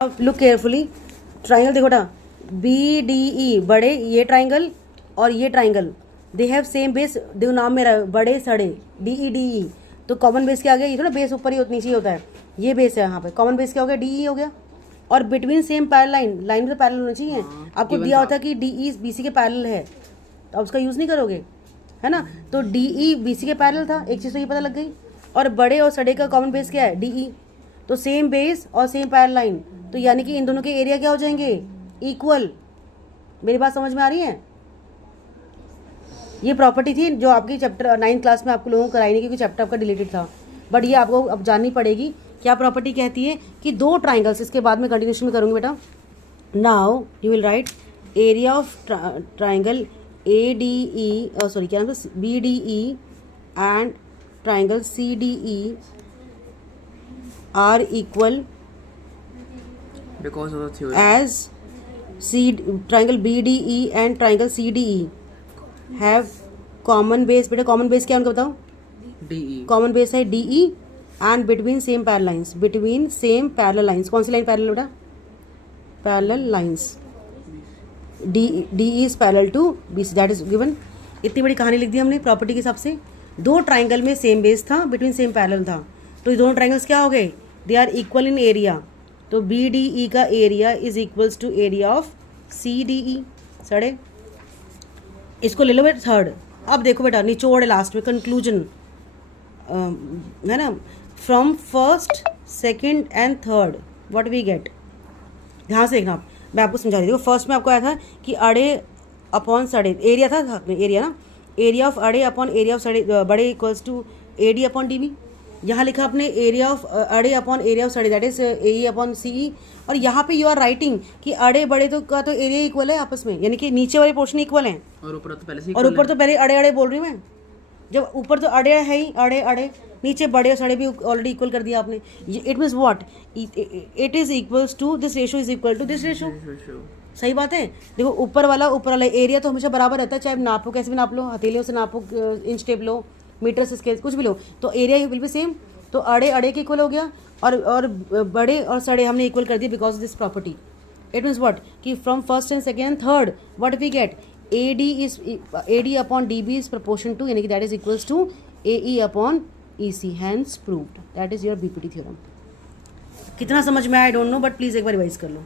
अब look carefully, triangle देखो बेटा, बी डी ई बड़े, ये ट्राइंगल और ये triangle they have same base. देखो नाम मेरा बड़े सड़े, डी ई डी ई, तो कॉमन बेस क्या आ गया? ये थोड़ा बेस ऊपर ही नीचे ही होता है, ये बेस है यहाँ पे, कॉमन बेस क्या हो गया? डी ई हो गया। और between same parallel line, line तो पैरेलल होना चाहिए। आपको दिया होता है कि डी ई बी सी के पैरेलल है, तो आप उसका यूज़ नहीं करोगे, है ना? तो डी ई बी सी के पैरेलल था, एक चीज़ तो ये पता लग गई। और बड़े और सड़े का कॉमन बेस क्या है? डी ई, तो सेम बेस और सेम पैरेलल लाइन, तो यानी कि इन दोनों के एरिया क्या हो जाएंगे? इक्वल। मेरी बात समझ में आ रही है? ये प्रॉपर्टी थी जो आपकी चैप्टर 9th क्लास में आपको लोगों को कराई नहीं, क्योंकि चैप्टर आपका डिलीटेड था, बट ये आपको अब जाननी पड़ेगी। क्या प्रॉपर्टी कहती है कि दो ट्राइंगल्स, इसके बाद में कंटिन्यूशन में करूँगी बेटा। Now you will write area of triangle A D E, sorry क्या नाम है, B D E and triangle C D E are equal because of the theory as C triangle BDE and triangle CDE have common base। बेटा common base क्या है उनका बताओ? DE common base है DE and between same parallel lines, between same parallel lines. कौन सी line parallel बेटा? Parallel lines. DE is parallel to BC, that is given. इतनी बड़ी कहानी लिख दी हमने प्रॉपर्टी के हिसाब से। दो ट्राइंगल में सेम बेस था, बिटवीन सेम पैरेलल था, तो ये दोनों ट्राइंगल्स क्या हो गए? They are equal in area, तो बी डी ई का area is equals to area of C D E. सड़े इसको ले लो बेटा थर्ड। अब देखो बेटा निचोड़ लास्ट में, कंक्लूजन है ना, from first second and third what we get. ध्यान से देखना आप, मैं आपको समझा रही थी। फर्स्ट में आपको आया था कि अड़े अपॉन सड़े, एरिया था एरिया ना, एरिया ऑफ अड़े अपॉन एरिया ऑफ सड़े बड़े equals to A D upon D B. यहाँ लिखा आपने एरिया ऑफ अड़े अपॉन एरिया ऑफ सड़े, that is A E upon C E. और यहाँ पे यू आर राइटिंग कि अड़े बड़े तो का तो एरिया इक्वल है आपस में, यानी कि नीचे वाले पोर्शन इक्वल हैं, और ऊपर तो पहले से और ऊपर तो पहले अड़े अड़े बोल रही हूँ मैं। जब ऊपर तो अड़े है ही, अड़े अड़े, नीचे बड़े और सड़े भी ऑलरेडी इक्वल कर दिया आपने। It means what? It is equals to this ratio is equal to this ratio. सही बात है। देखो ऊपर वाला एरिया तो हमेशा बराबर रहता है, चाहे नापो कैसे भी नाप लो, हथेलियों से नापो, इंच टेप लो, मीटर से स्केल कुछ भी लो, तो एरिया विल बी सेम। तो अड़े अड़े के इक्वल हो गया, और बड़े और सड़े हमने इक्वल कर दिया because of this property. It means what कि from first and second and third what we get? A D upon D B is proportion to, यानी कि that is equals to A E upon E C, hence proved. That is your BPT theorem. कितना समझ में आया I don't know, but please एक बार revise कर लो।